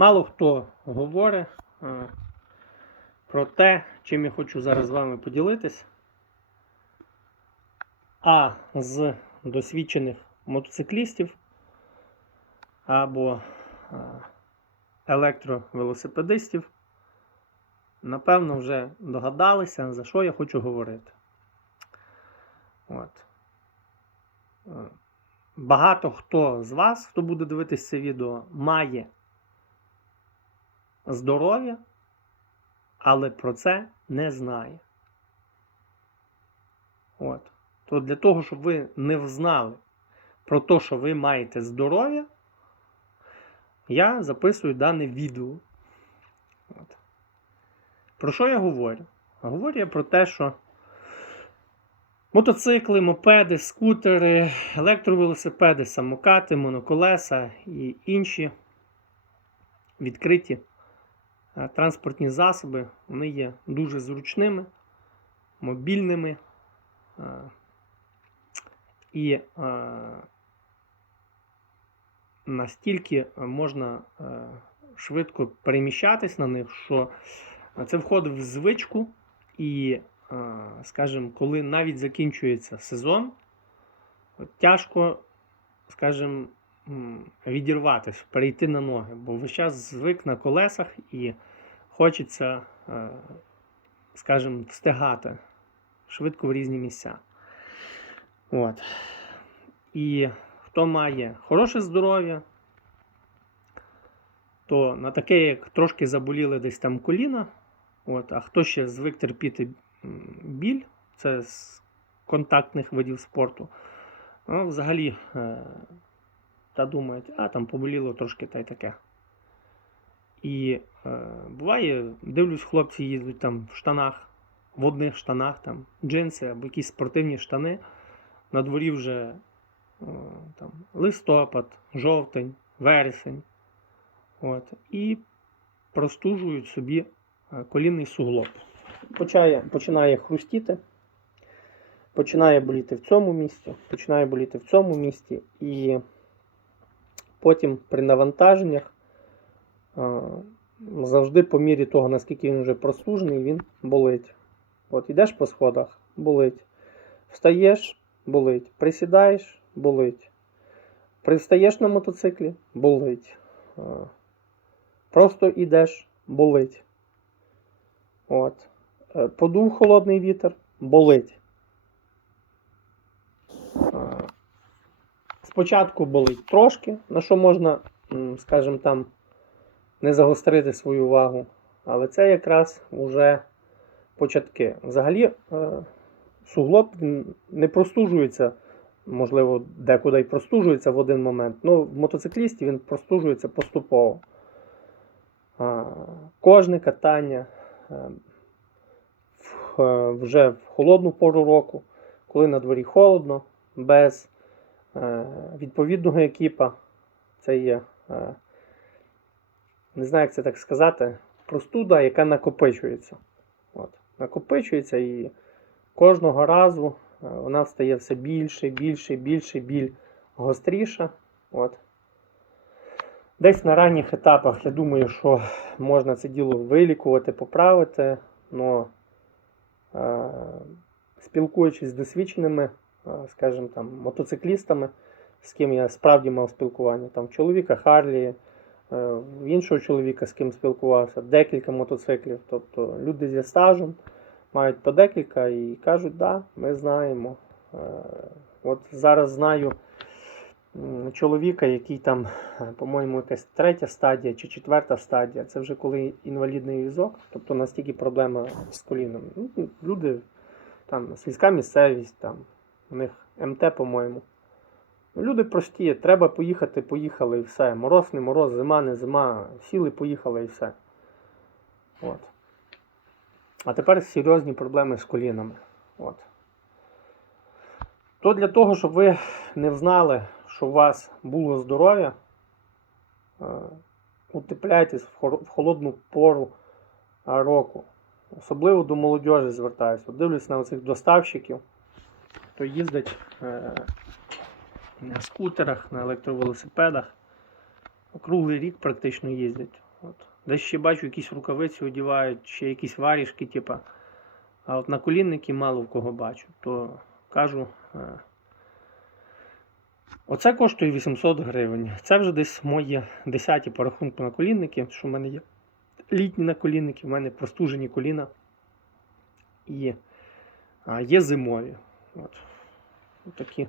Мало хто говорить е, про те, чим я хочу зараз з вами поділитись. А з досвідчених мотоциклістів або е, електровелосипедистів, напевно, вже догадалися, за що я хочу говорити. От. Е, Багато хто з вас, хто буде дивитися це відео, має здоров'я, але про це не знає. От. То для того, щоб ви не взнали про те, що ви маєте здоров'я, я записую дане відео. От. Про що я говорю? Говорю я про те, що мотоцикли, мопеди, скутери, електровелосипеди, самокати, моноколеса і інші відкриті транспортні засоби, вони є дуже зручними, мобільними е, і е, настільки можна е, швидко переміщатись на них, що це входить в звичку, і, е, скажімо, коли навіть закінчується сезон, тяжко, скажімо, відірватися, перейти на ноги, бо весь час звик на колесах і хочеться, е, скажімо, встигати швидко в різні місця. От. І хто має хороше здоров'я, то на таке, як трошки заболіли десь там коліна, от, а хто ще звик терпіти біль, це з контактних видів спорту, ну, взагалі е, та думають, а там поболіло трошки та й таке. І е, буває, дивлюсь, хлопці їздять там в штанах, в одних штанах, там, джинси або якісь спортивні штани. На дворі вже о, там, листопад, жовтень, вересень. От, і простужують собі е, колінний суглоб. Почає, починає хрустіти, починає боліти в цьому місці, починає боліти в цьому місці, і потім при навантаженнях е, завжди по мірі того, наскільки він вже простужений, він болить. От йдеш по сходах, болить. Встаєш, болить. Присідаєш, болить. Пристаєш на мотоциклі, болить. Просто йдеш, болить. От. Е, Подув холодний вітер, болить. Спочатку болить трошки, на що можна, скажімо там, не загострити свою увагу. Але це якраз вже початки. Взагалі, е, суглоб не простужується, можливо, декуди й простужується в один момент. Ну, в мотоциклісті він простужується поступово. Кожне катання е, е, вже в холодну пору року, коли на дворі холодно, без відповідного екіпа, це є, не знаю, як це так сказати, простуда, яка накопичується. От. Накопичується і кожного разу е, вона стає все більше, більше, більше, біль гостріша. От. Десь на ранніх етапах я думаю, що можна це діло вилікувати, поправити, але е, спілкуючись з досвідченими, е, скажімо там, мотоциклістами, з ким я справді мав спілкування, там чоловіка Харлі, іншого чоловіка, з ким спілкувався, декілька мотоциклів. Тобто люди зі стажем мають по декілька і кажуть, да, ми знаємо. Е, От зараз знаю чоловіка, який там, е, по-моєму, якась третя стадія чи четверта стадія. Це вже коли інвалідний візок, тобто настільки проблема з коліном. Ну, люди, там, сільська місцевість, там, у них МТ, по-моєму. Ну, Люди прості, треба поїхати, поїхали і все. Мороз, не мороз, зима, не зима. Сіли, поїхали і все. От. А тепер серйозні проблеми з колінами. От. То для того, щоб ви не знали, що у вас було здоров'я, е, утепляйтесь в холодну пору року. Особливо до молодіжі звертаюся. Дивлюсь на цих доставщиків, хто їздить е, на скутерах, на електровелосипедах. Круглий рік практично їздять. От. Десь ще бачу, якісь рукавиці одягають, ще якісь варішки, типа. А от на колінники мало в кого бачу, то кажу. е, Оце коштує 800 гривень. Це вже десь мої 10 по рахунку на колінники, що в мене є літні наколінники, в мене простужені коліна. І є зимові. От. От такі.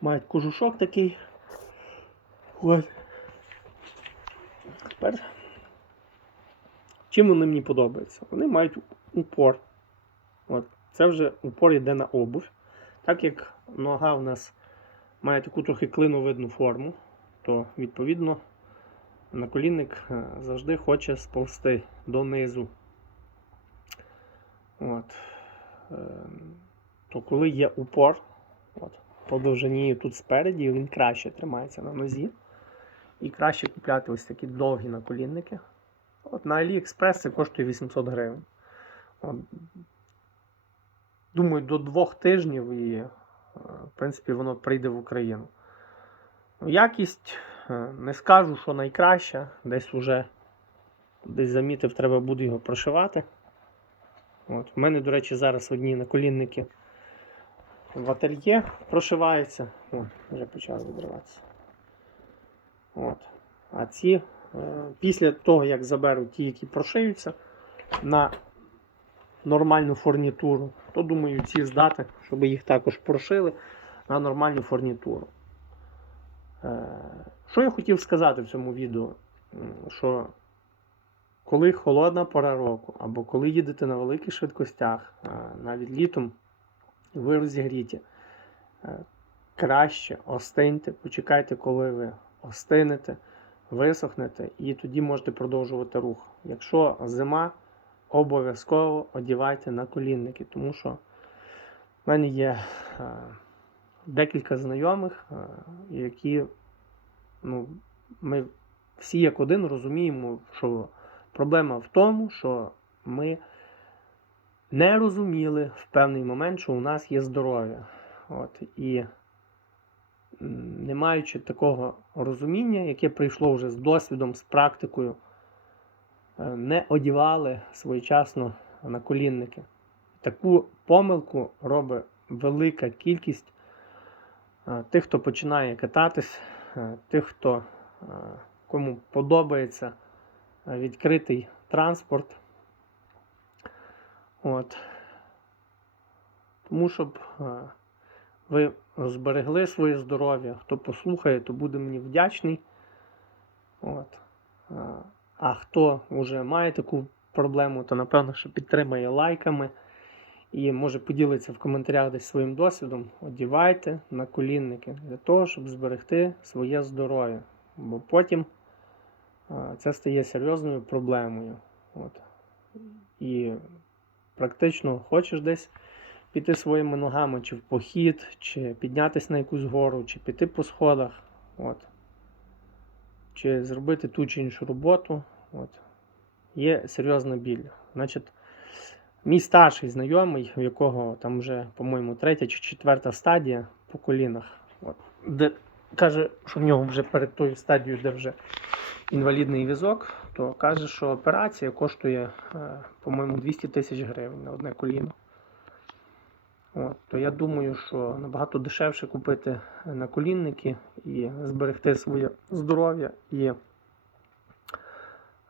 Мають кожушок такий. От. Тепер. Чим вони мені подобаються? Вони мають упор. От. Це вже упор йде на обувь. Так як нога в нас має таку трохи клиновидну форму, то відповідно наколінник е, завжди хоче сповзти донизу. От. Е, То коли є упор, от, по довжині тут спереді, він краще тримається на нозі. І краще купляти ось такі довгі наколінники. От на AliExpress це коштує 800 гривень. От. Думаю, до двох тижнів і, е, в принципі, воно прийде в Україну. Якість е, не скажу, що найкраща. Десь уже десь замітив, треба буде його прошивати. От. У мене, до речі, зараз одні наколінники в ательє прошиваються. О, вже почали відриватися. От. А ці, е, після того, як заберу ті, які прошиються на нормальну фурнітуру, то думаю, ці здати, щоб їх також прошили на нормальну фурнітуру. Е, Що я хотів сказати в цьому відео? Що коли холодна пора року, або коли їдете на великих швидкостях, е, навіть літом, ви розігріті, е, краще остиньте, почекайте, коли ви остинете, висохнете, і тоді можете продовжувати рух. Якщо зима, обов'язково одівайте на колінники, тому що в мене є е, декілька знайомих, е, які ну, ми всі як один розуміємо, що проблема в тому, що ми не розуміли в певний момент, що у нас є здоров'я. От, і не маючи такого розуміння, яке прийшло вже з досвідом, з практикою, е, не одівали своєчасно наколінники. Таку помилку робить велика кількість е, тих, хто починає кататись, е, тих, хто кому подобається відкритий транспорт. От. Тому щоб е, ви зберегли своє здоров'я. Хто послухає, то буде мені вдячний. От. Е, А хто вже має таку проблему, то напевно, що підтримає лайками і може поділитися в коментарях десь своїм досвідом. Одівайте на колінники для того, щоб зберегти своє здоров'я. Бо потім е, це стає серйозною проблемою. От. І практично хочеш десь піти своїми ногами, чи в похід, чи піднятися на якусь гору, чи піти по сходах, от. чи зробити ту чи іншу роботу. От. Є серйозна біль. Значить, мій старший знайомий, у якого там вже, по-моєму, третя чи четверта стадія по колінах, от, де каже, що в нього вже перед тою стадією, де вже інвалідний візок, то каже, що операція коштує, е, по-моєму, 200 тисяч гривень на одне коліно. От, то я думаю, що набагато дешевше купити наколінники і зберегти своє здоров'я і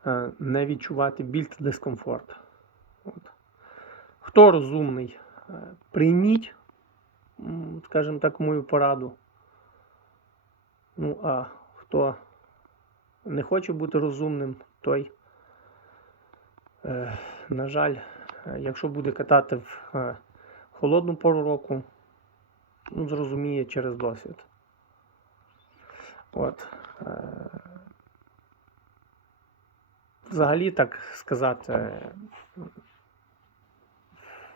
е, не відчувати біль дискомфорт. От. Хто розумний, е, прийміть, скажімо так, мою пораду. Ну, а хто не хоче бути розумним, той, е, на жаль, е, якщо буде катати в е, холодну пору року, ну, зрозуміє через досвід. От. Е, взагалі, так сказати, е,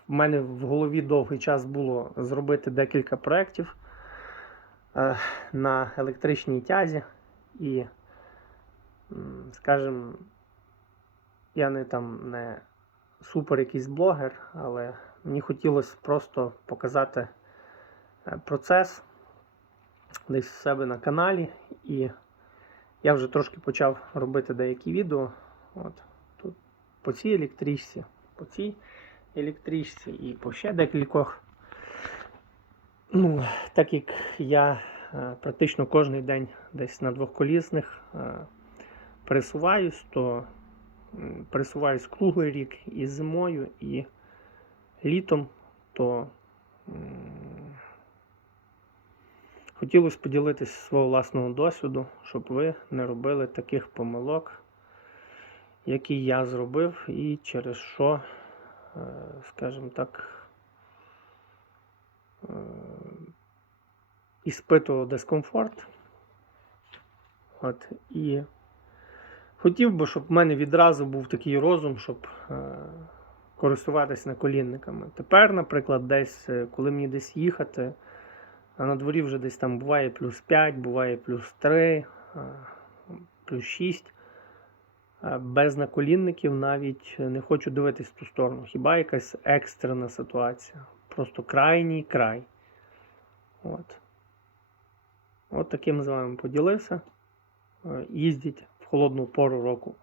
в мене в голові довгий час було зробити декілька проєктів на електричній тязі і, скажімо, я не там не супер якийсь блогер, але мені хотілося просто показати е, процес десь в себе на каналі і Я вже трошки почав робити деякі відео. От, тут по цій електричці, по цій електричці і по ще декількох. Ну, так як я е, практично кожен день десь на двохколісних е, пересуваюсь, то пересуваюсь круглий рік і зимою, і літом, то хотілося поділитися свого власного досвіду, щоб ви не робили таких помилок, які я зробив, і через що, е, скажімо так, іспитував дискомфорт. От, і хотів би, щоб в мене відразу був такий розум, щоб е, користуватись наколінниками. Тепер, наприклад, десь, е, коли мені десь їхати, а на дворі вже десь там буває плюс 5, буває плюс 3, е, плюс 6. Е, Без наколінників навіть не хочу дивитись в ту сторону. Хіба якась екстрена ситуація? Просто крайній край. От. От таким з вами поділився. Е, Їздіть в холодну пору року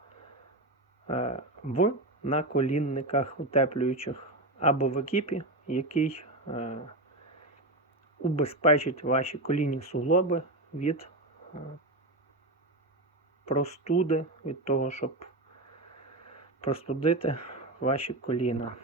е, в наколінниках утеплюючих або в екіпі, який е, убезпечить ваші колінні суглоби від простуди, від того, щоб простудити ваші коліна.